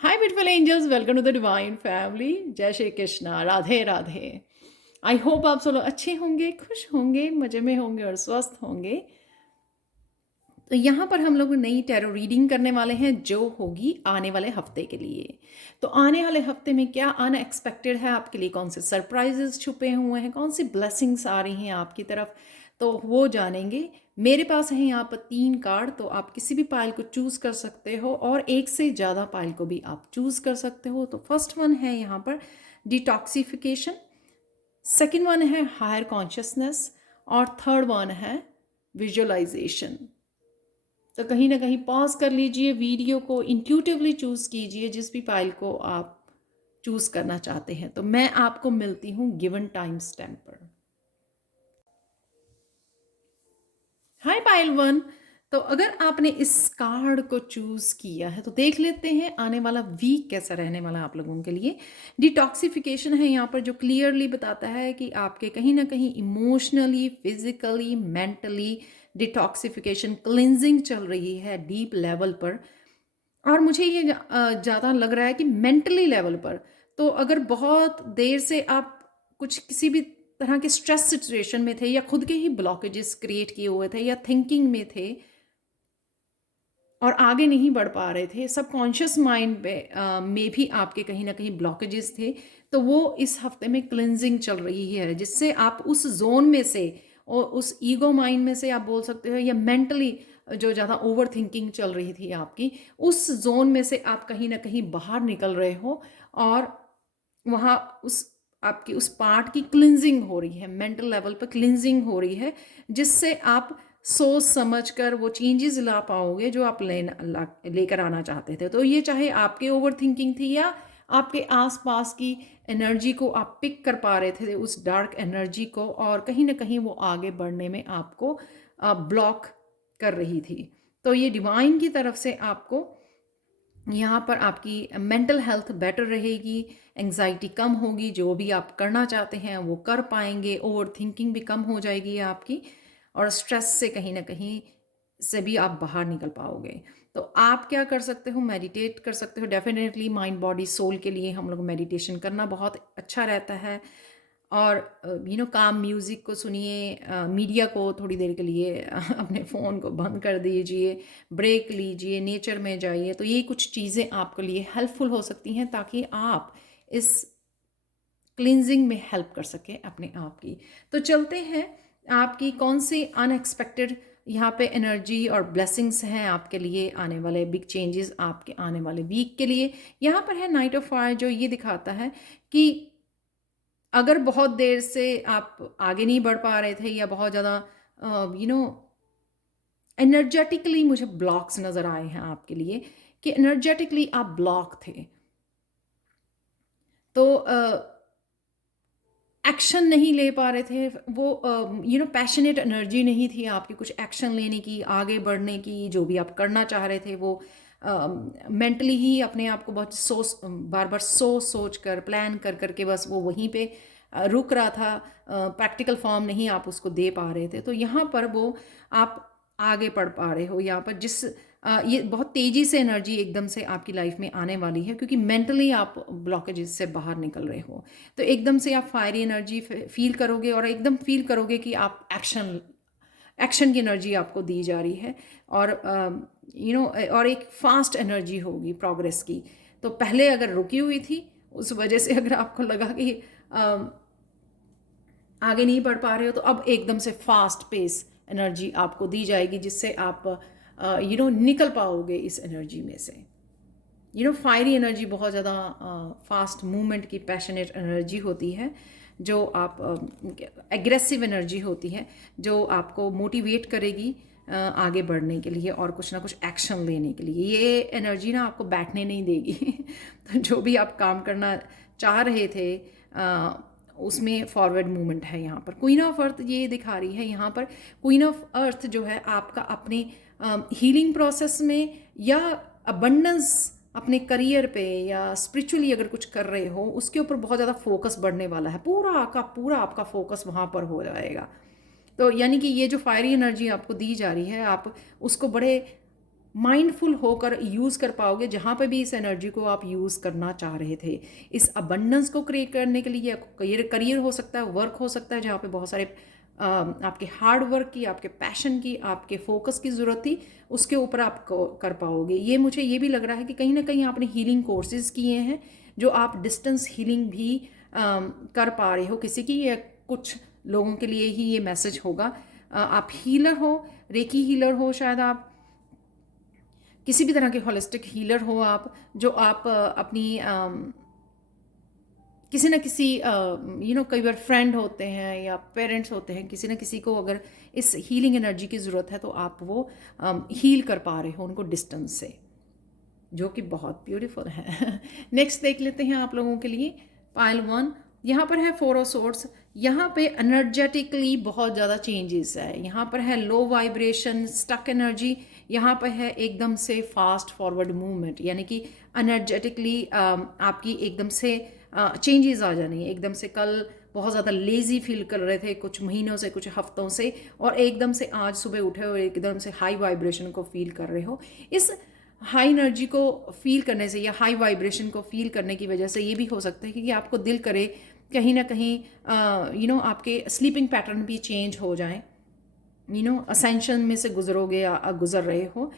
Hi, beautiful angels. Welcome to the Divine Family. जय Shri Krishna, Radhe Radhe. I hope आप सब लोग अच्छे होंगे, खुश होंगे, मज़े में होंगे और स्वस्थ होंगे। तो यहाँ पर हम लोग नई टैरो रीडिंग करने वाले हैं जो होगी आने वाले हफ्ते के लिए। तो आने वाले हफ्ते में क्या अनएक्सपेक्टेड है आपके लिए, कौन से सरप्राइजेस छुपे हुए हैं, कौन सी ब्लेसिंग्स आ रही हैं आपकी तरफ, तो वो जानेंगे। मेरे पास है यहाँ पर 3 कार्ड, तो आप किसी भी पाइल को चूज़ कर सकते हो और एक से ज़्यादा पाइल को भी आप चूज़ कर सकते हो। तो फर्स्ट वन है यहाँ पर डिटॉक्सिफिकेशन, सेकेंड वन है हायर कॉन्शियसनेस और थर्ड वन है विजुअलाइजेशन। तो कहीं ना कहीं पॉज कर लीजिए वीडियो को, इंट्यूटिवली चूज़ कीजिए जिस भी फाइल को आप चूज़ करना चाहते हैं। तो मैं आपको मिलती हूँ गिवन टाइम स्टैम्प पर। हाय पाइल वन। तो अगर आपने इस कार्ड को चूज़ किया है तो देख लेते हैं आने वाला वीक कैसा रहने वाला है आप लोगों के लिए। डिटॉक्सिफिकेशन है यहाँ पर, जो क्लियरली बताता है कि आपके कहीं ना कहीं emotionally, physically, mentally detoxification, cleansing चल रही है डीप लेवल पर। और मुझे ये ज़्यादा लग रहा है कि मेंटली लेवल पर। तो अगर बहुत देर से आप कुछ किसी भी तरह के स्ट्रेस सिचुएशन में थे या खुद के ही ब्लॉकेजेस क्रिएट किए हुए थे या थिंकिंग में थे और आगे नहीं बढ़ पा रहे थे, सबकॉन्शियस माइंड में भी आपके कहीं ना कहीं ब्लॉकेजेस थे, तो वो इस हफ्ते में क्लिनजिंग चल रही है जिससे आप उस जोन में से और उस ईगो माइंड में से आप बोल सकते हो, या मेंटली जो ज़्यादा ओवर थिंकिंग चल रही थी आपकी, उस जोन में से आप कहीं ना कहीं बाहर निकल रहे हो और वहाँ उस आपकी उस पार्ट की क्लिनजिंग हो रही है, मेंटल लेवल पर क्लिनजिंग हो रही है, जिससे आप सोच समझ कर वो चेंजेस ला पाओगे जो आप लेकर आना चाहते थे। तो ये चाहे आपके ओवर थिंकिंग थी या आपके आसपास की एनर्जी को आप पिक कर पा रहे थे, उस डार्क एनर्जी को, और कहीं ना कहीं वो आगे बढ़ने में आपको ब्लॉक कर रही थी। तो ये डिवाइन की तरफ से आपको यहाँ पर आपकी मेंटल हेल्थ बेटर रहेगी, एंजाइटी कम होगी, जो भी आप करना चाहते हैं वो कर पाएंगे, ओवर थिंकिंग भी कम हो जाएगी आपकी, और स्ट्रेस से कहीं ना कहीं से भी आप बाहर निकल पाओगे। तो आप क्या कर सकते हो, मेडिटेट कर सकते हो। डेफिनेटली माइंड बॉडी सोल के लिए हम लोग मेडिटेशन करना बहुत अच्छा रहता है। और काम म्यूज़िक को सुनिए, मीडिया को थोड़ी देर के लिए अपने फ़ोन को बंद कर दीजिए, ब्रेक लीजिए, नेचर में जाइए। तो ये कुछ चीज़ें आपके लिए हेल्पफुल हो सकती हैं ताकि आप इस क्लिनजिंग में हेल्प कर सकें अपने आप की। तो चलते हैं, आपकी कौन सी अनएक्सपेक्टेड यहाँ पे एनर्जी और ब्लेसिंग्स हैं आपके लिए आने वाले, बिग चेंजेस आपके आने वाले वीक के लिए। यहाँ पर है नाइट ऑफ फायर, जो ये दिखाता है कि अगर बहुत देर से आप आगे नहीं बढ़ पा रहे थे या बहुत ज़्यादा यू नो एनर्जेटिकली मुझे ब्लॉक्स नज़र आए हैं आपके लिए, कि एनर्जेटिकली आप ब्लॉक थे, तो एक्शन नहीं ले पा रहे थे, वो पैशनेट एनर्जी नहीं थी आपकी कुछ एक्शन लेने की, आगे बढ़ने की, जो भी आप करना चाह रहे थे वो मेंटली ही अपने आप को बहुत बार बार सोच कर प्लान कर करके बस वो वहीं पे रुक रहा था, प्रैक्टिकल फॉर्म नहीं आप उसको दे पा रहे थे। तो यहाँ पर वो आप आगे बढ़ पा रहे हो। यहाँ पर ये बहुत तेज़ी से एनर्जी एकदम से आपकी लाइफ में आने वाली है, क्योंकि मेंटली आप ब्लॉकेजेस से बाहर निकल रहे हो। तो एकदम से आप फायरी एनर्जी फील करोगे और एकदम फील करोगे कि आप एक्शन की एनर्जी आपको दी जा रही है, और और एक फास्ट एनर्जी होगी प्रोग्रेस की। तो पहले अगर रुकी हुई थी उस वजह से अगर आपको लगा कि आगे नहीं बढ़ पा रहे हो, तो अब एकदम से फास्ट पेस एनर्जी आपको दी जाएगी जिससे आप निकल पाओगे इस एनर्जी में से। फायरी एनर्जी बहुत ज़्यादा फास्ट मूवमेंट की पैशनेट एनर्जी होती है, जो आप एग्रेसिव एनर्जी होती है, जो आपको मोटिवेट करेगी आगे बढ़ने के लिए और कुछ ना कुछ एक्शन लेने के लिए। ये एनर्जी ना आपको बैठने नहीं देगी तो जो भी आप काम करना चाह रहे थे उसमें फॉरवर्ड मूवमेंट है। यहाँ पर क्वीन ऑफ अर्थ ये दिखा रही है। यहाँ पर क्वीन ऑफ अर्थ जो है आपका अपने हीलिंग प्रोसेस में या अबंडेंस, अपने करियर पे या स्पिरिचुअली अगर कुछ कर रहे हो उसके ऊपर बहुत ज़्यादा फोकस बढ़ने वाला है, पूरा आपका फोकस वहाँ पर हो जाएगा। तो यानी कि ये जो फायरी एनर्जी आपको दी जा रही है, आप उसको बड़े माइंडफुल होकर यूज़ कर पाओगे जहाँ पे भी इस एनर्जी को आप यूज़ करना चाह रहे थे। इस अबंडेंस को क्रिएट करने के लिए करियर करियर हो सकता है, वर्क हो सकता है, जहाँ पे बहुत सारे आपके हार्ड वर्क की, आपके पैशन की, आपके फोकस की ज़रूरत थी, उसके ऊपर आप कर पाओगे। ये मुझे ये भी लग रहा है कि कहीं ना कहीं आपने हीलिंग कोर्सेज किए हैं, जो आप डिस्टेंस हीलिंग भी कर पा रहे हो किसी की, या कुछ लोगों के लिए ही ये मैसेज होगा। आप हीलर हो, रेकी हीलर हो, शायद आप किसी भी तरह के होलिस्टिक हीलर हो आप, जो आप अपनी किसी न किसी कई बार फ्रेंड होते हैं या पेरेंट्स होते हैं, किसी न किसी को अगर इस हीलिंग एनर्जी की ज़रूरत है तो आप वो हील कर पा रहे हो उनको डिस्टेंस से, जो कि बहुत ब्यूटीफुल है। नेक्स्ट देख लेते हैं आप लोगों के लिए पाइल 1। यहाँ पर है 4 ऑफ सोर्ड्स। यहाँ पे एनर्जेटिकली बहुत ज़्यादा चेंजेस है। यहाँ पर है लो वाइब्रेशन, स्टक एनर्जी। यहाँ पर है एकदम से फास्ट फॉरवर्ड मूवमेंट, यानी कि एनर्जेटिकली आपकी एकदम से चेंजेस आ जानी है। एकदम से कल बहुत ज़्यादा लेज़ी फील कर रहे थे कुछ महीनों से, कुछ हफ्तों से, और एकदम से आज सुबह उठे और एकदम से हाई वाइब्रेशन को फील कर रहे हो। इस हाई एनर्जी को फील करने से या हाई वाइब्रेशन को फील करने की वजह से ये भी हो सकता है कि आपको दिल करे कहीं ना कहीं आपके स्लीपिंग पैटर्न भी चेंज हो जाएं, असेंशन में से गुजरोगे या गुजर रहे हो,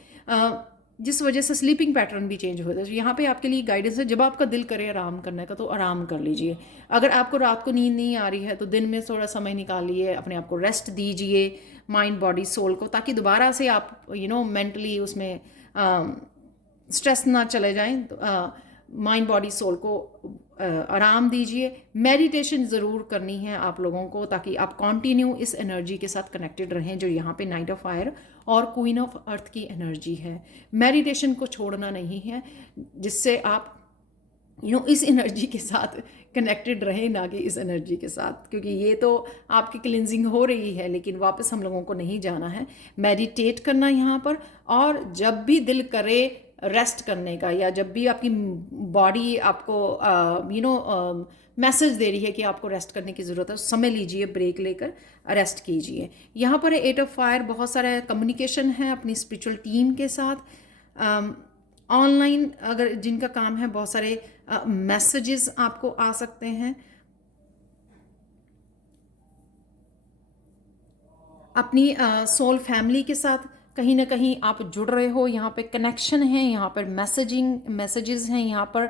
जिस वजह से स्लीपिंग पैटर्न भी चेंज हो जाए। यहाँ पे आपके लिए गाइडेंस है, जब आपका दिल करे आराम करने का तो आराम कर लीजिए। अगर आपको रात को नींद नहीं आ रही है तो दिन में थोड़ा समय निकालिए, अपने आप को रेस्ट दीजिए, माइंड बॉडी सोल को, ताकि दोबारा से आप मेंटली उसमें स्ट्रेस ना चले जाएं। माइंड बॉडी सोल को आराम दीजिए। मेडिटेशन ज़रूर करनी है आप लोगों को, ताकि आप कंटिन्यू इस एनर्जी के साथ कनेक्टेड रहें जो यहाँ पे नाइट ऑफ फायर और क्वीन ऑफ अर्थ की एनर्जी है। मेडिटेशन को छोड़ना नहीं है, जिससे आप इस एनर्जी के साथ कनेक्टेड रहें, ना कि इस एनर्जी के साथ, क्योंकि ये तो आपकी क्लिनजिंग हो रही है लेकिन वापस हम लोगों को नहीं जाना है। मेडिटेट करना यहाँ पर, और जब भी दिल करे रेस्ट करने का, या जब भी आपकी बॉडी आपको मैसेज दे रही है कि आपको रेस्ट करने की ज़रूरत है, समय लीजिए, ब्रेक लेकर रेस्ट कीजिए। यहाँ पर 8 ऑफ फायर, बहुत सारा कम्युनिकेशन है अपनी स्पिरिचुअल टीम के साथ। ऑनलाइन अगर जिनका काम है, बहुत सारे मैसेजेस आपको आ सकते हैं। अपनी सोल फैमिली के साथ कहीं ना कहीं आप जुड़ रहे हो, यहाँ पे कनेक्शन है, यहाँ पर मैसेजेस हैं, यहाँ पर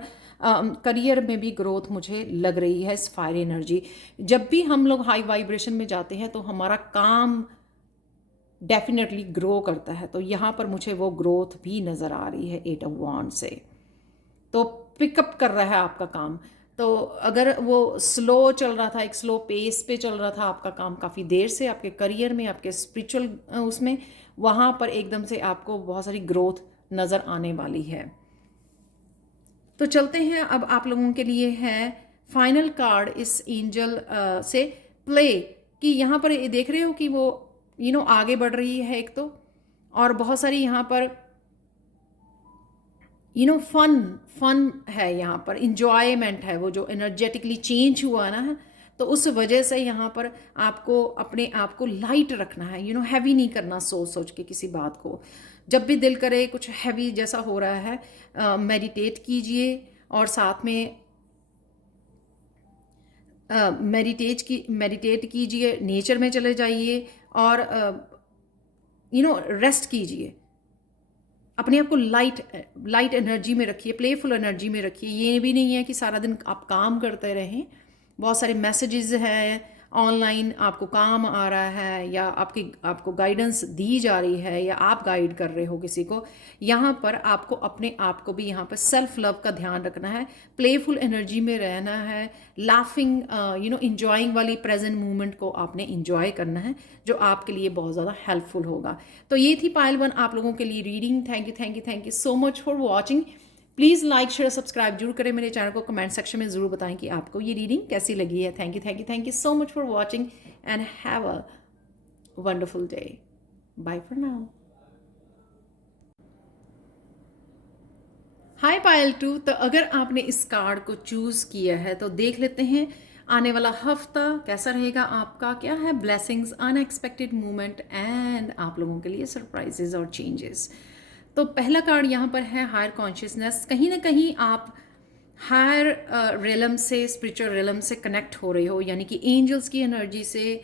करियर में भी ग्रोथ मुझे लग रही है इस फायर एनर्जी। जब भी हम लोग हाई वाइब्रेशन में जाते हैं तो हमारा काम डेफिनेटली ग्रो करता है, तो यहाँ पर मुझे वो ग्रोथ भी नज़र आ रही है 8 ऑफ वॉन्ड से। तो पिकअप कर रहा है आपका काम। तो अगर वो स्लो चल रहा था, एक स्लो पेस पे चल रहा था आपका काम काफ़ी देर से, आपके करियर में, आपके स्पिरिचुअल उसमें, वहाँ पर एकदम से आपको बहुत सारी ग्रोथ नज़र आने वाली है। तो चलते हैं, अब आप लोगों के लिए है फाइनल कार्ड इस एंजल से प्ले, कि यहाँ पर देख रहे हो कि वो आगे बढ़ रही है एक तो, और बहुत सारी यहाँ पर फन है, यहाँ पर इंजॉयमेंट है, वो जो एनर्जेटिकली चेंज हुआ ना, तो उस वजह से यहाँ पर आपको अपने आप को लाइट रखना है, हैवी नहीं करना सोच सोच के किसी बात को। जब भी दिल करे कुछ हैवी जैसा हो रहा है, मेडिटेट कीजिए, और साथ में मेडिटेट कीजिए, नेचर में चले जाइए, और रेस्ट कीजिए। अपने आप को लाइट एनर्जी में रखिए, प्लेफुल एनर्जी में रखिए। ये भी नहीं है कि सारा दिन आप काम करते रहें। बहुत सारे मैसेजेस हैं ऑनलाइन, आपको काम आ रहा है, या आपको गाइडेंस दी जा रही है, या आप गाइड कर रहे हो किसी को। यहाँ पर आपको अपने आप को भी यहाँ पर सेल्फ लव का ध्यान रखना है, प्लेफुल एनर्जी में रहना है, लाफिंग इंजॉइंग वाली प्रेजेंट मोमेंट को आपने इंजॉय करना है, जो आपके लिए बहुत ज़्यादा हेल्पफुल होगा। तो ये थी पाइल 1 आप लोगों के लिए reading. Thank you so much for watching. Please like share subscribe जरूर करें मेरे चैनल को। कमेंट सेक्शन में ज़रूर बताएं कि आपको ये रीडिंग कैसी लगी है। Thank you so much for watching and have a wonderful day. Bye for now. Hi Payal 2। तो अगर आपने इस कार्ड को चूज़ किया है तो देख लेते हैं आने वाला हफ्ता कैसा रहेगा आपका, क्या है, ब्लेसिंग्स, अनएक्सपेक्टेड मूवमेंट एंड आप लोगों के लिए सरप्राइजेज और चेंजेस। तो पहला कार्ड यहाँ पर है हायर कॉन्शियसनेस। कहीं ना कहीं आप हायर रिलम से, स्पिरिचुअल रिलम से कनेक्ट हो रहे हो, यानी कि एंजल्स की एनर्जी से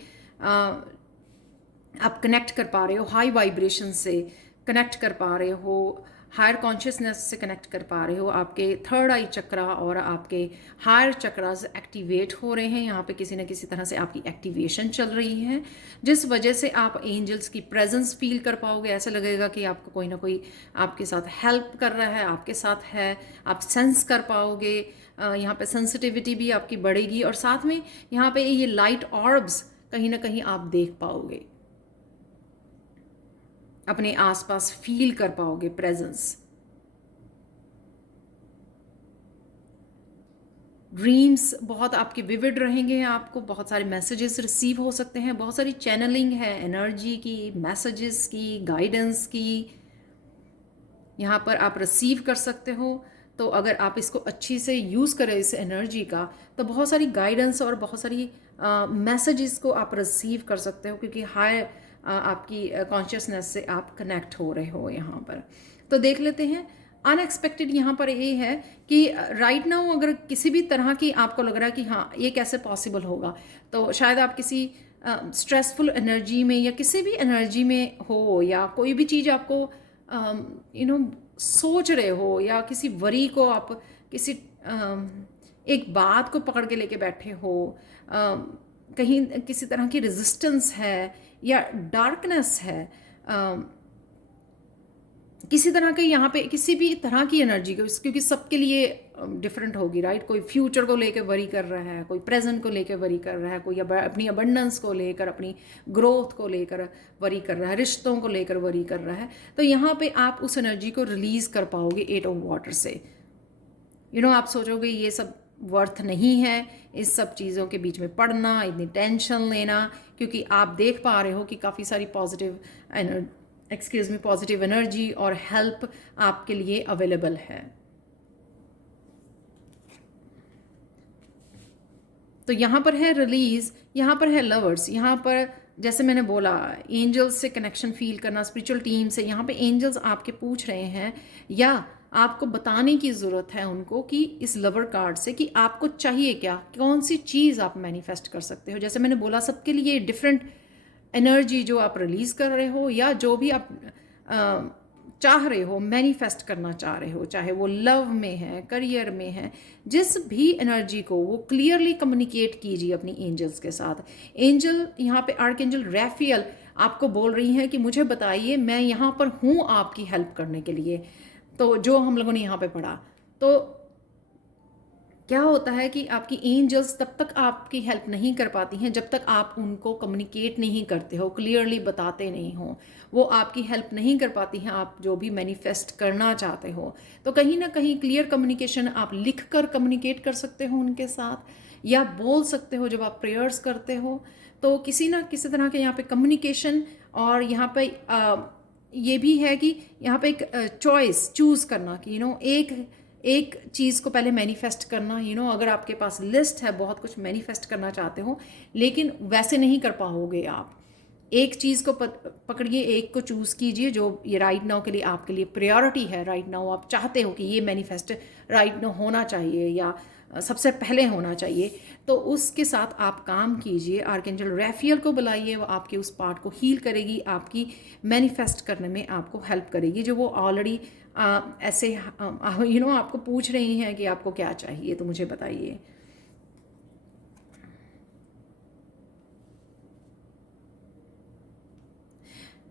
आप कनेक्ट कर पा रहे हो, हाई वाइब्रेशन से कनेक्ट कर पा रहे हो, हायर कॉन्शियसनेस से कनेक्ट कर पा रहे हो। आपके थर्ड आई चक्रा और आपके हायर चक्रास एक्टिवेट हो रहे हैं। यहाँ पे किसी न किसी तरह से आपकी एक्टिवेशन चल रही है, जिस वजह से आप एंजल्स की प्रेजेंस फील कर पाओगे। ऐसा लगेगा कि आपको कोई ना कोई आपके साथ हेल्प कर रहा है, आपके साथ है, आप सेंस कर पाओगे। यहाँ पे सेंसिटिविटी भी आपकी बढ़ेगी और साथ में यहाँ पे ये लाइट ऑर्ब्स कहीं ना कहीं आप देख पाओगे, अपने आसपास फील कर पाओगे प्रेजेंस। ड्रीम्स बहुत आपके विविड रहेंगे, आपको बहुत सारे मैसेजेस रिसीव हो सकते हैं, बहुत सारी चैनलिंग है एनर्जी की, मैसेजेस की, गाइडेंस की, यहाँ पर आप रिसीव कर सकते हो। तो अगर आप इसको अच्छी से यूज़ करें इस एनर्जी का, तो बहुत सारी गाइडेंस और बहुत सारी मैसेजेस को आप रिसीव कर सकते हो, क्योंकि हाई आपकी कॉन्शियसनेस से आप कनेक्ट हो रहे हो यहाँ पर। तो देख लेते हैं अनएक्सपेक्टेड। यहाँ पर ये है कि राइट नाउ अगर किसी भी तरह की आपको लग रहा है कि हाँ ये कैसे पॉसिबल होगा, तो शायद आप किसी स्ट्रेसफुल एनर्जी में या किसी भी एनर्जी में हो, या कोई भी चीज़ आपको सोच रहे हो, या किसी वरी को आप किसी एक बात को पकड़ के लेके बैठे हो, कहीं किसी तरह की रेजिस्टेंस है या डार्कनेस है, किसी तरह के यहाँ पे किसी भी तरह की एनर्जी को, क्योंकि सबके लिए डिफरेंट होगी, राइट। कोई फ्यूचर को लेकर वरी कर रहा है, कोई प्रेजेंट को लेकर वरी कर रहा है, कोई अपनी अबंडेंस को लेकर, अपनी ग्रोथ को लेकर वरी कर रहा है, रिश्तों को लेकर वरी कर रहा है। तो यहाँ पे आप उस एनर्जी को रिलीज कर पाओगे 8 ऑफ वाटर से। आप सोचोगे ये सब वर्थ नहीं है, इस सब चीज़ों के बीच में पड़ना, इतनी टेंशन लेना, क्योंकि आप देख पा रहे हो कि काफ़ी सारी पॉजिटिव एनर्जी और हेल्प आपके लिए अवेलेबल है। तो यहाँ पर है रिलीज, यहाँ पर है लवर्स। यहाँ पर जैसे मैंने बोला एंजल्स से कनेक्शन फील करना, स्पिरिचुअल टीम से। यहाँ पे एंजल्स आपके पूछ रहे हैं या आपको बताने की ज़रूरत है उनको कि इस लवर कार्ड से कि आपको चाहिए क्या, कौन सी चीज़ आप मैनिफेस्ट कर सकते हो। जैसे मैंने बोला सबके लिए डिफरेंट एनर्जी जो आप रिलीज़ कर रहे हो या जो भी आप चाह रहे हो, मैनिफेस्ट करना चाह रहे हो, चाहे वो लव में है, करियर में है, जिस भी एनर्जी को वो क्लियरली कम्युनिकेट कीजिए अपनी एंजल्स के साथ। एंजल यहाँ पे आर्कएंजल रैफियल आपको बोल रही हैं कि मुझे बताइए, मैं यहाँ पर हूँ आपकी हेल्प करने के लिए। तो जो हम लोगों ने यहाँ पे पढ़ा, तो क्या होता है कि आपकी एंजल्स तब तक आपकी हेल्प नहीं कर पाती हैं जब तक आप उनको कम्युनिकेट नहीं करते हो, क्लियरली बताते नहीं हो। वो आपकी हेल्प नहीं कर पाती हैं आप जो भी मैनिफेस्ट करना चाहते हो। तो कहीं ना कहीं क्लियर कम्युनिकेशन आप लिख कर कम्युनिकेट कर सकते हो उनके साथ, या बोल सकते हो जब आप प्रेयर्स करते हो। तो किसी ना किसी तरह के यहाँ पे कम्युनिकेशन, और यहाँ पे ये भी है कि यहाँ पे एक चॉइस चूज़ करना कि एक चीज़ को पहले मैनिफेस्ट करना। अगर आपके पास लिस्ट है, बहुत कुछ मैनिफेस्ट करना चाहते हो, लेकिन वैसे नहीं कर पाओगे आप। एक चीज़ को पकड़िए, एक को चूज़ कीजिए जो ये राइट नाउ के लिए आपके लिए प्रायोरिटी है। राइट नाउ आप चाहते हो कि ये मैनिफेस्ट राइट नाउ होना चाहिए या सबसे पहले होना चाहिए, तो उसके साथ आप काम कीजिए। आर्कएंजल रैफियल को बुलाइए, वो आपके उस पार्ट को हील करेगी, आपकी मैनिफेस्ट करने में आपको हेल्प करेगी, जो वो ऑलरेडी ऐसे आपको पूछ रही हैं कि आपको क्या चाहिए, तो मुझे बताइए।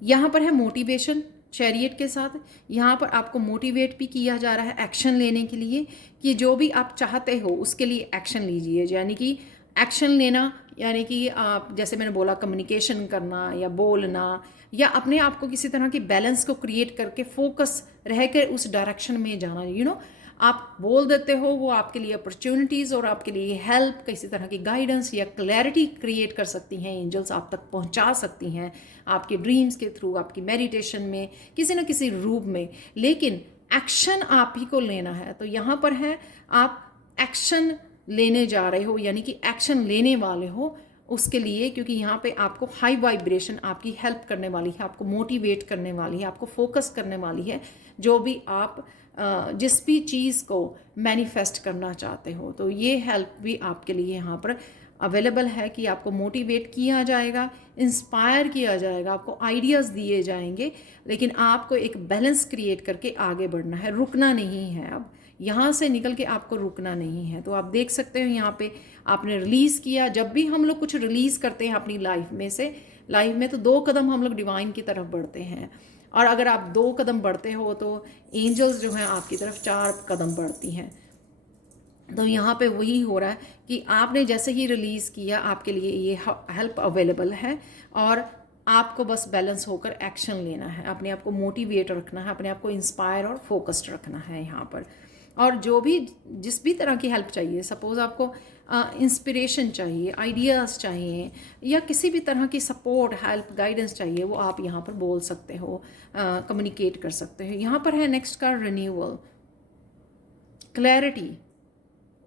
यहाँ पर है मोटिवेशन चैरियट के साथ। यहाँ पर आपको मोटिवेट भी किया जा रहा है एक्शन लेने के लिए, कि जो भी आप चाहते हो उसके लिए एक्शन लीजिए। यानी कि एक्शन लेना, यानी कि आप जैसे मैंने बोला कम्युनिकेशन करना या बोलना, या अपने आप को किसी तरह की बैलेंस को क्रिएट करके फोकस रहकर उस डायरेक्शन में जाना। आप बोल देते हो, वो आपके लिए अपॉर्चुनिटीज़ और आपके लिए हेल्प, किसी तरह की गाइडेंस या क्लैरिटी क्रिएट कर सकती हैं। एंजल्स आप तक पहुंचा सकती हैं आपके ड्रीम्स के थ्रू, आपकी मेडिटेशन में, किसी न किसी रूप में। लेकिन एक्शन आप ही को लेना है। तो यहाँ पर है आप एक्शन लेने जा रहे हो, यानी कि एक्शन लेने वाले हो उसके लिए, क्योंकि यहाँ पे आपको हाई वाइब्रेशन आपकी हेल्प करने वाली है, आपको मोटिवेट करने वाली है, आपको फोकस करने वाली है, जो भी आप जिस भी चीज़ को मैनिफेस्ट करना चाहते हो। तो ये हेल्प भी आपके लिए यहाँ पर अवेलेबल है कि आपको मोटिवेट किया जाएगा, इंस्पायर किया जाएगा, आपको आइडियाज़ दिए जाएंगे, लेकिन आपको एक बैलेंस क्रिएट करके आगे बढ़ना है, रुकना नहीं है। अब यहाँ से निकल के आपको रुकना नहीं है। तो आप देख सकते हो यहाँ पे आपने रिलीज़ किया। जब भी हम लोग कुछ रिलीज़ करते हैं अपनी लाइफ में तो 2 कदम हम लोग डिवाइन की तरफ बढ़ते हैं, और अगर आप 2 कदम बढ़ते हो तो एंजल्स जो हैं आपकी तरफ 4 कदम बढ़ती हैं। तो यहाँ पे वही हो रहा है कि आपने जैसे ही रिलीज़ किया, आपके लिए ये हेल्प अवेलेबल है, और आपको बस बैलेंस होकर एक्शन लेना है, अपने आप को मोटिवेट रखना है, अपने आप को इंस्पायर और फोकस्ड रखना है यहाँ पर। और जो भी जिस भी तरह की हेल्प चाहिए, सपोज़ आपको इंस्पिरेशन चाहिए, आइडियाज़ चाहिए, या किसी भी तरह की सपोर्ट, हेल्प, गाइडेंस चाहिए, वो आप यहाँ पर बोल सकते हो, कम्युनिकेट कर सकते हो। यहाँ पर है नेक्स्ट का रिन्यूअल, क्लैरिटी,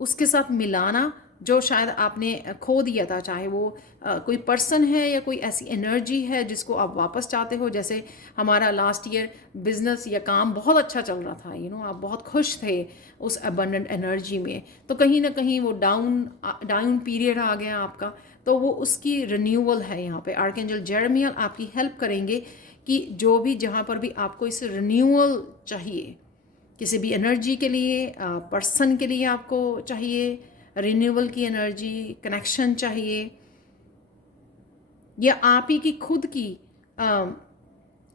उसके साथ मिलाना जो शायद आपने खो दिया था, चाहे वो कोई पर्सन है या कोई ऐसी एनर्जी है जिसको आप वापस चाहते हो। जैसे हमारा लास्ट ईयर बिजनेस या काम बहुत अच्छा चल रहा था, आप बहुत खुश थे उस अबंडेंट एनर्जी में, तो कहीं ना कहीं वो डाउन पीरियड आ गया आपका, तो वो उसकी रिन्यूअल है। यहाँ पे आर्कएंजल जेरेमियल आपकी हेल्प करेंगे कि जो भी जहाँ पर भी आपको इस रिन्यूअल चाहिए, किसी भी एनर्जी के लिए, पर्सन के लिए आपको चाहिए रिन्यूअल की एनर्जी, कनेक्शन चाहिए, या आप ही की खुद की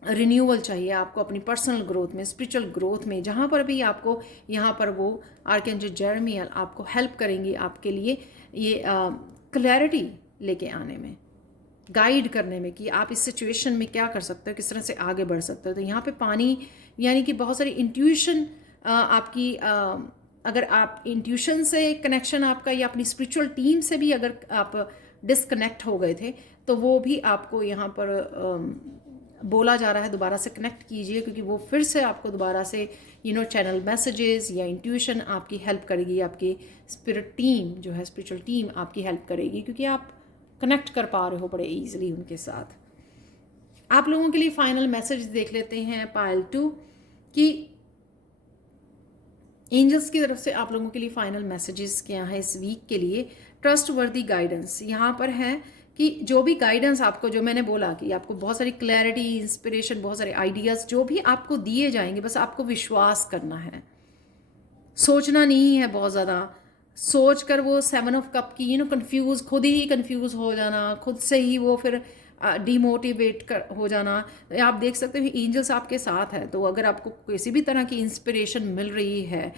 रिन्यूअल चाहिए आपको अपनी पर्सनल ग्रोथ में, स्पिरिचुअल ग्रोथ में, जहाँ पर भी आपको, यहाँ पर वो आर्कएंजल जेरेमियल आपको हेल्प करेंगी आपके लिए ये क्लैरिटी लेके आने में, गाइड करने में कि आप इस सिचुएशन में क्या कर सकते हो, किस तरह से आगे बढ़ सकते हो। तो यहाँ पे पानी यानी कि बहुत सारी इंट्यूशन आपकी, अगर आप इंट्यूशन से कनेक्शन आपका, या अपनी स्पिरिचुअल टीम से भी अगर आप डिसकनेक्ट हो गए थे, तो वो भी आपको यहाँ पर बोला जा रहा है दोबारा से कनेक्ट कीजिए, क्योंकि वो फिर से आपको दोबारा से चैनल मैसेजेस या इंट्यूशन आपकी हेल्प करेगी, आपकी स्पिरिट टीम जो है, स्पिरिचुअल टीम आपकी हेल्प करेगी, क्योंकि आप कनेक्ट कर पा रहे हो बड़े ईजिली उनके साथ। आप लोगों के लिए फाइनल मैसेज देख लेते हैं पाइल 2 कि एंजल्स की तरफ से आप लोगों के लिए फाइनल मैसेजेस क्या है इस वीक के लिए। ट्रस्ट वर्दी गाइडेंस यहाँ पर है कि जो भी गाइडेंस आपको, जो मैंने बोला कि आपको बहुत सारी क्लैरिटी, इंस्पिरेशन, बहुत सारे आइडियाज़ जो भी आपको दिए जाएंगे, बस आपको विश्वास करना है, सोचना नहीं है बहुत ज़्यादा। सोच कर वो 7 ऑफ कप की कंफ्यूज, खुद ही कंफ्यूज हो जाना, खुद से ही वो फिर डीमोटिवेट कर हो जाना। आप देख सकते हो एंजल्स आपके साथ है, तो अगर आपको किसी भी तरह की इंस्पिरेशन मिल रही है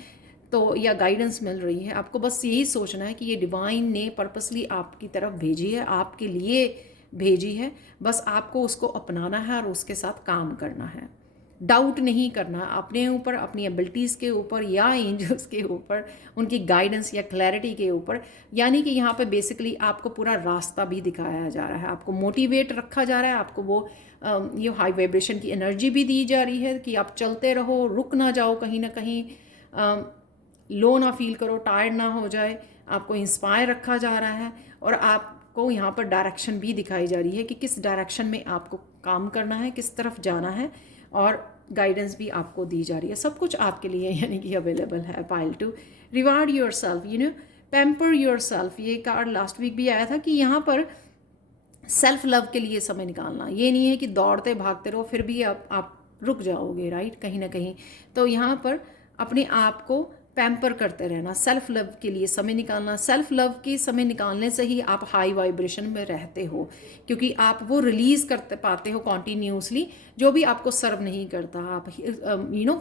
तो, या गाइडेंस मिल रही है, आपको बस यही सोचना है कि ये डिवाइन ने पर्पसली आपकी तरफ भेजी है, आपके लिए भेजी है, बस आपको उसको अपनाना है और उसके साथ काम करना है। डाउट नहीं करना अपने ऊपर, अपनी एबिलिटीज़ के ऊपर, या एंजल्स के ऊपर, उनकी गाइडेंस या क्लैरिटी के ऊपर। यानी कि यहाँ पे बेसिकली आपको पूरा रास्ता भी दिखाया जा रहा है, आपको मोटिवेट रखा जा रहा है, आपको वो ये हाई वाइब्रेशन की एनर्जी भी दी जा रही है कि आप चलते रहो, रुक ना जाओ कहीं ना कहीं, लो ना फील करो, टायर्ड ना हो जाए, आपको इंस्पायर रखा जा रहा है, और आपको यहाँ पर डायरेक्शन भी दिखाई जा रही है कि किस डायरेक्शन में आपको काम करना है, किस तरफ जाना है, और गाइडेंस भी आपको दी जा रही है। सब कुछ आपके लिए यानी कि अवेलेबल है। Pile 2, reward your self, pamper your self, ये कार्ड लास्ट वीक भी आया था कि यहाँ पर सेल्फ लव के लिए समय निकालना, ये नहीं है कि दौड़ते भागते रहो फिर भी आप रुक जाओगे, राइट, कहीं ना कहीं। तो यहाँ पर अपने आप को पैम्पर करते रहना, सेल्फ लव के लिए समय निकालना। सेल्फ लव के समय निकालने से ही आप हाई वाइब्रेशन में रहते हो, क्योंकि आप वो रिलीज़ करते पाते हो कॉन्टीन्यूसली जो भी आपको सर्व नहीं करता, आप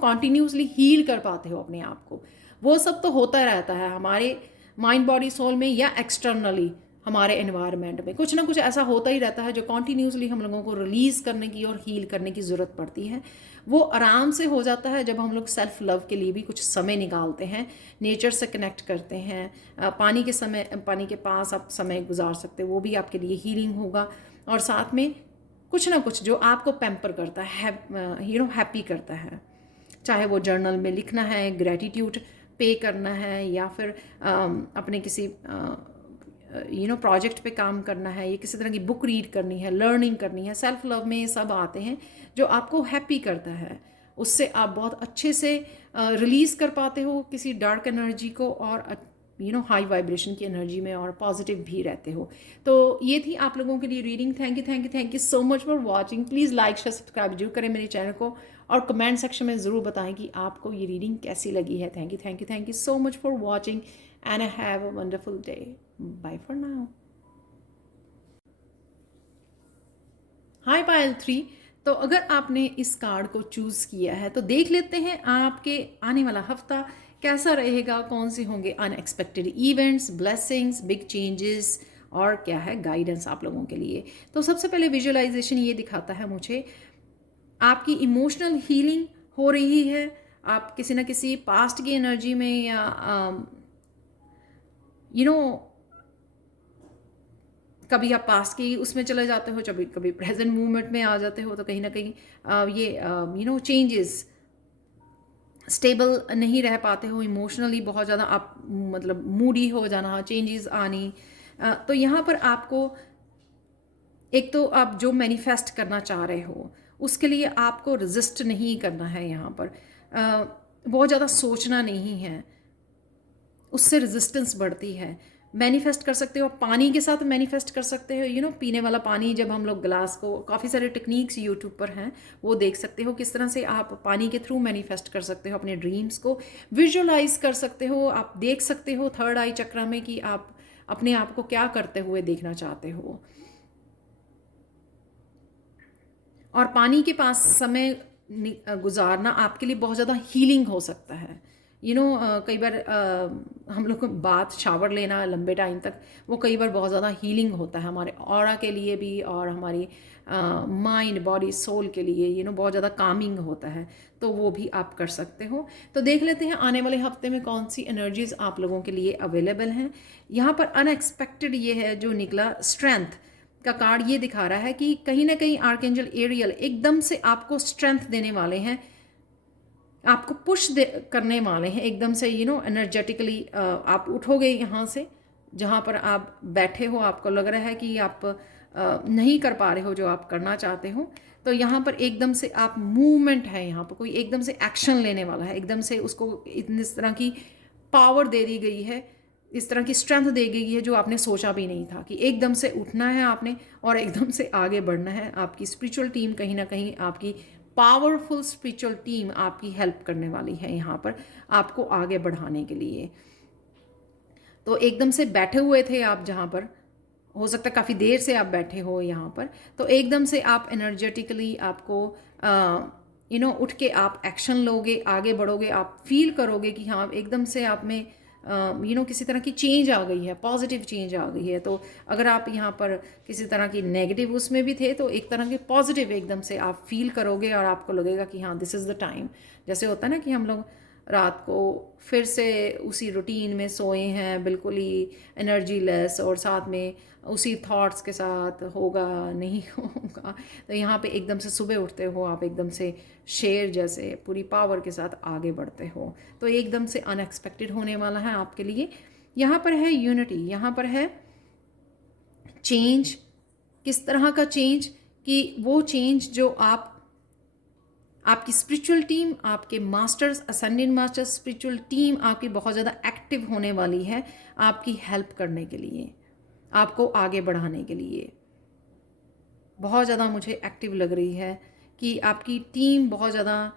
कॉन्टीन्यूसली हील कर पाते हो अपने आप को। वो सब तो होता रहता है हमारे माइंड, बॉडी, सोल में, या एक्सटर्नली हमारे एनवायरनमेंट में कुछ ना कुछ ऐसा होता ही रहता है जो कॉन्टीन्यूसली हम लोगों को रिलीज़ करने की और हील करने की ज़रूरत पड़ती है। वो आराम से हो जाता है जब हम लोग सेल्फ लव के लिए भी कुछ समय निकालते हैं, नेचर से कनेक्ट करते हैं, पानी के पास आप समय गुजार सकते हो, वो भी आपके लिए हीलिंग होगा। और साथ में कुछ ना कुछ जो आपको पैम्पर करता है, हैप्पी करता है, चाहे वो जर्नल में लिखना है, ग्रैटिट्यूड पे करना है या फिर अपने किसी प्रोजेक्ट पे काम करना है, या किसी तरह की बुक रीड करनी है, लर्निंग करनी है, सेल्फ लव में ये सब आते हैं जो आपको हैप्पी करता है। उससे आप बहुत अच्छे से रिलीज़ कर पाते हो किसी डार्क एनर्जी को, और हाई वाइब्रेशन की एनर्जी में और पॉजिटिव भी रहते हो। तो ये थी आप लोगों के लिए reading. Thank you so much for watching. Please like share subscribe जरूर करें मेरे चैनल को, और कमेंट सेक्शन में ज़रूर बताएं कि आपको ये रीडिंग कैसी लगी है। Thank you so much for watching and have a wonderful day. Bye for now. Hi Payal 3। तो अगर आपने इस कार्ड को चूज़ किया है तो देख लेते हैं आपके आने वाला हफ्ता कैसा रहेगा, कौन से होंगे unexpected events, blessings, big changes, और क्या है गाइडेंस आप लोगों के लिए। तो सबसे पहले विजुअलाइजेशन ये दिखाता है मुझे आपकी इमोशनल हीलिंग हो रही है। आप किसी न किसी पास्ट की एनर्जी में या यू नो कभी आप पास्ट की उसमें चले जाते हो, कभी कभी प्रेजेंट मूवमेंट में आ जाते हो, तो कहीं ना कहीं ये चेंजेस स्टेबल नहीं रह पाते हो इमोशनली, बहुत ज़्यादा आप मतलब मूडी हो जाना, चेंजेस आनी। तो यहाँ पर आपको एक तो आप जो मैनिफेस्ट करना चाह रहे हो उसके लिए आपको रेजिस्ट नहीं करना है। यहाँ पर बहुत ज़्यादा सोचना नहीं है, उससे रेजिस्टेंस बढ़ती है। मैनिफेस्ट कर सकते हो, पानी के साथ मैनिफेस्ट कर सकते हो। पीने वाला पानी, जब हम लोग ग्लास को, काफ़ी सारे टेक्निक्स यूट्यूब पर हैं, वो देख सकते हो किस तरह से आप पानी के थ्रू मैनिफेस्ट कर सकते हो अपने ड्रीम्स को, विजुअलाइज कर सकते हो। आप देख सकते हो थर्ड आई चक्रा में कि आप अपने आप को क्या करते हुए देखना चाहते हो। और पानी के पास समय गुजारना आपके लिए बहुत ज़्यादा हीलिंग हो सकता है। कई बार हम लोग को बात, शावर लेना लंबे टाइम तक, वो कई बार बहुत ज़्यादा हीलिंग होता है हमारे ऑरा के लिए भी, और हमारी माइंड, बॉडी, सोल के लिए बहुत ज़्यादा कामिंग होता है। तो वो भी आप कर सकते हो। तो देख लेते हैं आने वाले हफ्ते में कौन सी एनर्जीज आप लोगों के लिए अवेलेबल हैं। यहाँ पर अनएक्सपेक्टेड ये है जो निकला, स्ट्रेंथ का कार्ड ये दिखा रहा है कि कहीं ना कहीं आर्कएंजल एरियल एकदम से आपको स्ट्रेंथ देने वाले हैं, आपको करने वाले हैं एकदम से। एनर्जेटिकली आप उठोगे यहाँ से, जहाँ पर आप बैठे हो, आपको लग रहा है कि आप नहीं कर पा रहे हो जो आप करना चाहते हो। तो यहाँ पर एकदम से आप मूवमेंट है, यहाँ पर कोई एकदम से एक्शन लेने वाला है, एकदम से उसको इस तरह की पावर दे दी गई है, इस तरह की स्ट्रेंथ दे गई है जो आपने सोचा भी नहीं था, कि एकदम से उठना है आपने और एकदम से आगे बढ़ना है। आपकी स्पिरिचुअल टीम कहीं ना कहीं, आपकी पावरफुल स्पिरिचुअल टीम आपकी हेल्प करने वाली है यहाँ पर आपको आगे बढ़ाने के लिए। तो एकदम से बैठे हुए थे आप, जहाँ पर हो सकता है काफ़ी देर से आप बैठे हो यहाँ पर, तो एकदम से आप एनर्जेटिकली आपको उठ के आप एक्शन लोगे, आगे बढ़ोगे, आप फील करोगे कि हाँ एकदम से आप में किसी तरह की चेंज आ गई है, पॉजिटिव चेंज आ गई है। तो अगर आप यहाँ पर किसी तरह की नेगेटिव उसमें भी थे, तो एक तरह के पॉजिटिव एकदम से आप फील करोगे, और आपको लगेगा कि हाँ दिस इज़ द टाइम। जैसे होता है ना कि हम लोग रात को फिर से उसी रूटीन में सोए हैं, बिल्कुल ही एनर्जी लेस, और साथ में उसी थॉट्स के साथ, होगा नहीं होगा। तो यहाँ पे एकदम से सुबह उठते हो आप, एकदम से शेर जैसे पूरी पावर के साथ आगे बढ़ते हो। तो एकदम से अनएक्सपेक्टेड होने वाला है आपके लिए। यहाँ पर है यूनिटी, यहाँ पर है चेंज। किस तरह का चेंज? कि वो चेंज जो आपकी स्पिरिचुअल टीम, आपके masters, ascendant masters, spiritual team आपकी बहुत ज़्यादा एक्टिव होने वाली है आपकी हेल्प करने के लिए, आपको आगे बढ़ाने के लिए। बहुत ज़्यादा मुझे एक्टिव लग रही है कि आपकी टीम बहुत ज़्यादा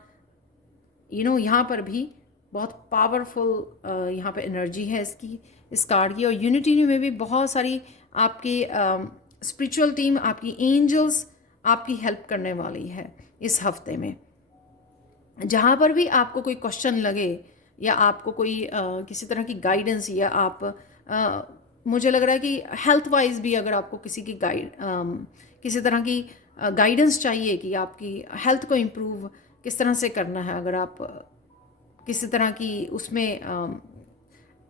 यहाँ पर भी बहुत पावरफुल यहाँ पे एनर्जी है इसकी, इस कार्ड की। और यूनिटी में भी बहुत सारी आपकी स्पिरिचुअल टीम, आपकी एंजल्स आपकी हेल्प करने वाली है इस हफ्ते में। जहाँ पर भी आपको कोई क्वेश्चन लगे, या आपको कोई किसी तरह की गाइडेंस, या मुझे लग रहा है कि हेल्थ वाइज भी अगर आपको किसी तरह की गाइडेंस चाहिए कि आपकी हेल्थ को इम्प्रूव किस तरह से करना है, अगर आप किसी तरह की उसमें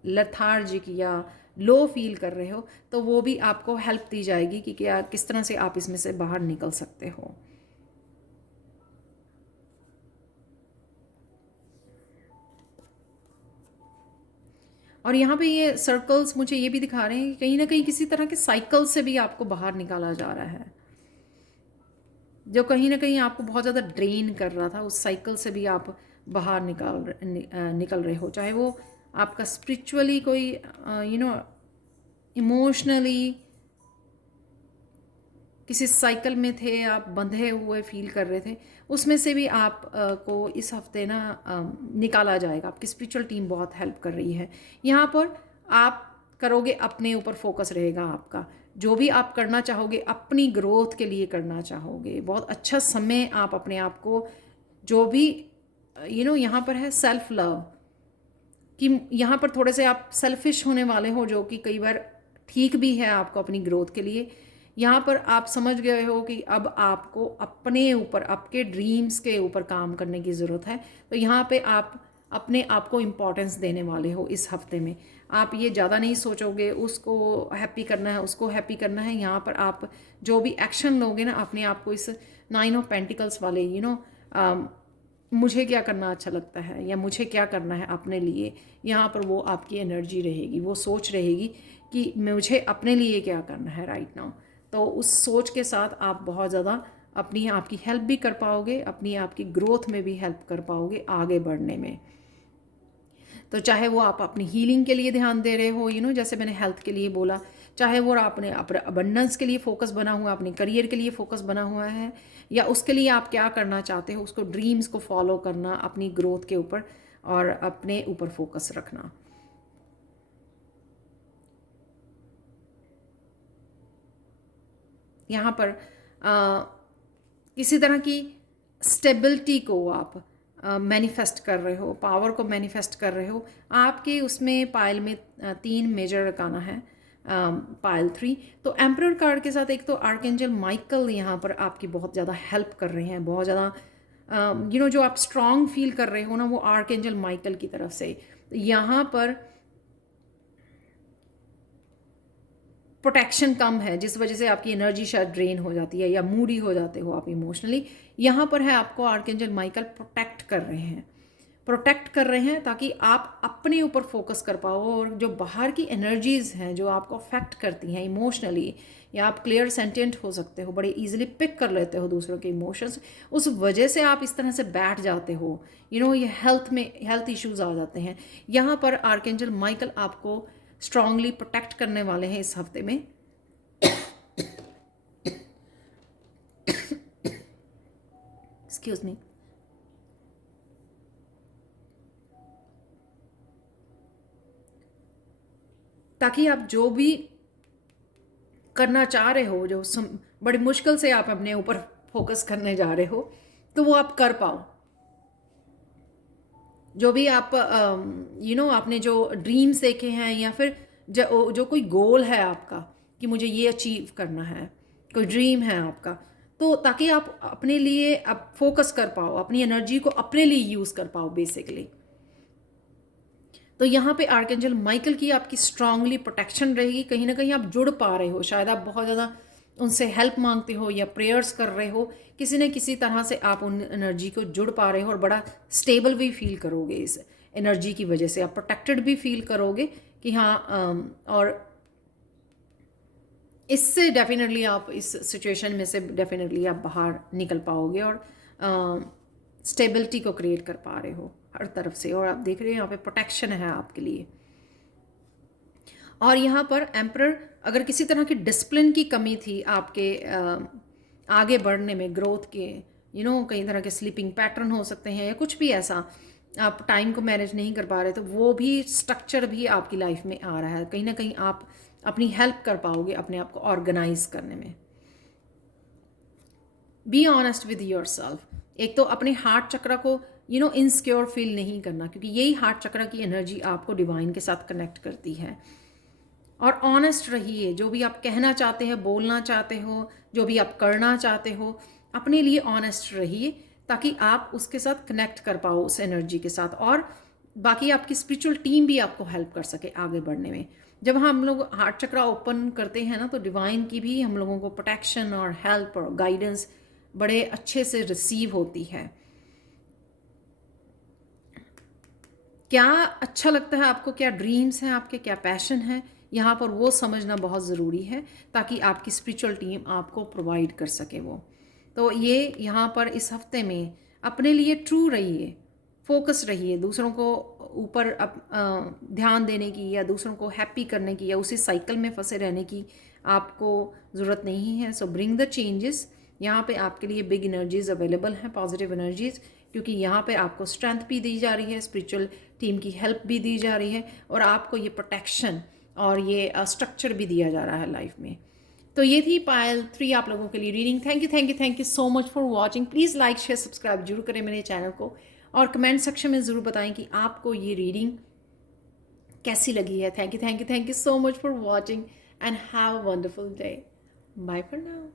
लेथार्जिक या लो फील कर रहे हो, तो वो भी आपको हेल्प दी जाएगी कि क्या किस तरह से आप इसमें से बाहर निकल सकते हो। और यहाँ पे ये सर्कल्स मुझे ये भी दिखा रहे हैं कि कहीं ना कहीं किसी तरह के साइकिल से भी आपको बाहर निकाला जा रहा है, जो कहीं ना कहीं आपको बहुत ज़्यादा ड्रेन कर रहा था, उस साइकिल से भी आप बाहर निकल रहे हो। चाहे वो आपका स्पिरिचुअली कोई इमोशनली किसी साइकिल में थे, आप बंधे हुए फील कर रहे थे, उसमें से भी आप को इस हफ्ते ना निकाला जाएगा। आपकी स्पिरिचुअल टीम बहुत हेल्प कर रही है यहाँ पर। आप करोगे, अपने ऊपर फोकस रहेगा आपका, जो भी आप करना चाहोगे अपनी ग्रोथ के लिए करना चाहोगे। बहुत अच्छा समय आप अपने आप को, जो भी यहाँ पर है सेल्फ लव, कि यहाँ पर थोड़े से आप सेल्फिश होने वाले हो, जो कि कई बार ठीक भी है आपको अपनी ग्रोथ के लिए। यहाँ पर आप समझ गए हो कि अब आपको अपने ऊपर, आपके ड्रीम्स के ऊपर काम करने की ज़रूरत है। तो यहाँ पे आप अपने आप को इम्पोर्टेंस देने वाले हो इस हफ्ते में। आप ये ज़्यादा नहीं सोचोगे उसको हैप्पी करना है, उसको हैप्पी करना है। यहाँ पर आप जो भी एक्शन लोगे ना, अपने आप को इस 9 ऑफ पेंटिकल्स वाले मुझे क्या करना अच्छा लगता है या मुझे क्या करना है अपने लिए, यहाँ पर वो आपकी एनर्जी रहेगी, वो सोच रहेगी कि मुझे अपने लिए क्या करना है राइट नाउ। तो उस सोच के साथ आप बहुत ज़्यादा अपनी आपकी हेल्प भी कर पाओगे, अपनी आपकी ग्रोथ में भी हेल्प कर पाओगे आगे बढ़ने में। तो चाहे वो आप अपनी हीलिंग के लिए ध्यान दे रहे हो, जैसे मैंने हेल्थ के लिए बोला, चाहे वो आपने अपने अबंडेंस के लिए फोकस बना हुआ, अपने करियर के लिए फोकस बना हुआ है, या उसके लिए आप क्या करना चाहते हो, उसको ड्रीम्स को फॉलो करना, अपनी ग्रोथ के ऊपर और अपने ऊपर फोकस रखना। यहाँ पर किसी तरह की स्टेबिलिटी को आप मैनिफेस्ट कर रहे हो, पावर को मैनिफेस्ट कर रहे हो। आपके उसमें पायल में 3 मेजर अरकाना है, पायल 3। तो एम्परर कार्ड के साथ एक तो आर्कएंजल माइकल यहाँ पर आपकी बहुत ज़्यादा हेल्प कर रहे हैं, बहुत ज़्यादा जो आप स्ट्रांग फील कर रहे हो ना, वो आर्कएंजल माइकल की तरफ से। यहाँ पर प्रोटेक्शन कम है, जिस वजह से आपकी एनर्जी शायद ड्रेन हो जाती है या मूडी हो जाते हो आप इमोशनली। यहाँ पर है आपको आर्कएंजल माइकल प्रोटेक्ट कर रहे हैं, ताकि आप अपने ऊपर फोकस कर पाओ, और जो बाहर की एनर्जीज़ हैं जो आपको अफेक्ट करती हैं इमोशनली, या आप क्लियर सेंटेंट हो सकते हो, बड़े इजीली पिक कर लेते हो दूसरों के इमोशंस, उस वजह से आप इस तरह से बैठ जाते हो, ये हेल्थ इश्यूज आ जाते हैं। यहाँ पर आर्कएंजल माइकल आपको स्ट्रांगली प्रोटेक्ट करने वाले हैं इस हफ्ते में। Excuse me. ताकि आप जो भी करना चाह रहे हो, जो बड़ी मुश्किल से आप अपने ऊपर फोकस करने जा रहे हो, तो वो आप कर पाओ। जो भी आप आपने जो ड्रीम्स देखे हैं, या फिर जो कोई गोल है आपका कि मुझे ये अचीव करना है, कोई ड्रीम है आपका, तो ताकि आप अपने लिए आप फोकस कर पाओ, अपनी एनर्जी को अपने लिए यूज़ कर पाओ बेसिकली। तो यहाँ पे आर्कएंजल माइकल की आपकी स्ट्रांगली प्रोटेक्शन रहेगी। कहीं ना कहीं आप जुड़ पा रहे हो, शायद आप बहुत ज़्यादा उनसे हेल्प मांगते हो या प्रेयर्स कर रहे हो, किसी न किसी तरह से आप उन एनर्जी को जुड़ पा रहे हो, और बड़ा स्टेबल भी फील करोगे इस एनर्जी की वजह से। आप प्रोटेक्टेड भी फील करोगे कि हाँ, और इससे डेफिनेटली आप इस सिचुएशन में से डेफिनेटली आप बाहर निकल पाओगे, और स्टेबिलिटी को क्रिएट कर पा रहे हो हर तरफ से। और आप देख रहे हो यहाँ पे प्रोटेक्शन है आपके लिए। और यहाँ पर एम्परर, अगर किसी तरह की डिसिप्लिन की कमी थी आपके आगे बढ़ने में, ग्रोथ के, कई तरह के स्लीपिंग पैटर्न हो सकते हैं या कुछ भी ऐसा, आप टाइम को मैनेज नहीं कर पा रहे, तो वो भी स्ट्रक्चर भी आपकी लाइफ में आ रहा है। कहीं ना कहीं आप अपनी हेल्प कर पाओगे अपने आप को ऑर्गेनाइज करने में। Be honest with your self. एक तो अपने हार्ट चक्र को इनसिक्योर फील नहीं करना, क्योंकि यही हार्ट चक्र की एनर्जी आपको डिवाइन के साथ कनेक्ट करती है। और ऑनेस्ट रहिए, जो भी आप कहना चाहते हैं, बोलना चाहते हो, जो भी आप करना चाहते हो, अपने लिए ऑनेस्ट रहिए, ताकि आप उसके साथ कनेक्ट कर पाओ उस एनर्जी के साथ, और बाकी आपकी स्पिरिचुअल टीम भी आपको हेल्प कर सके आगे बढ़ने में। जब हम लोग हार्ट चक्र ओपन करते हैं ना, तो डिवाइन की भी हम लोगों को प्रोटेक्शन और हेल्प और गाइडेंस बड़े अच्छे से रिसीव होती है। क्या अच्छा लगता है आपको, क्या ड्रीम्स हैं आपके, क्या पैशन है, यहाँ पर वो समझना बहुत ज़रूरी है, ताकि आपकी स्पिरिचुअल टीम आपको प्रोवाइड कर सके वो। तो ये यहाँ पर इस हफ्ते में अपने लिए ट्रू रहिए, फोकस रहिए, दूसरों को ऊपर ध्यान देने की या दूसरों को हैप्पी करने की या उसी साइकिल में फंसे रहने की आपको ज़रूरत नहीं है। सो ब्रिंग द चेंजेस। यहाँ पे आपके लिए बिग एनर्जीज अवेलेबल हैं, पॉजिटिव एनर्जीज, क्योंकि यहाँ पे आपको स्ट्रेंथ भी दी जा रही है, स्पिरिचुअल टीम की हेल्प भी दी जा रही है, और आपको ये प्रोटेक्शन और ये स्ट्रक्चर भी दिया जा रहा है लाइफ में। तो ये थी पायल 3 आप लोगों के लिए reading. Thank you so much for watching. Please like share subscribe जरूर करें मेरे चैनल को, और कमेंट सेक्शन में ज़रूर बताएं कि आपको ये रीडिंग कैसी लगी है। Thank you so much for watching and have a wonderful day. Bye for now.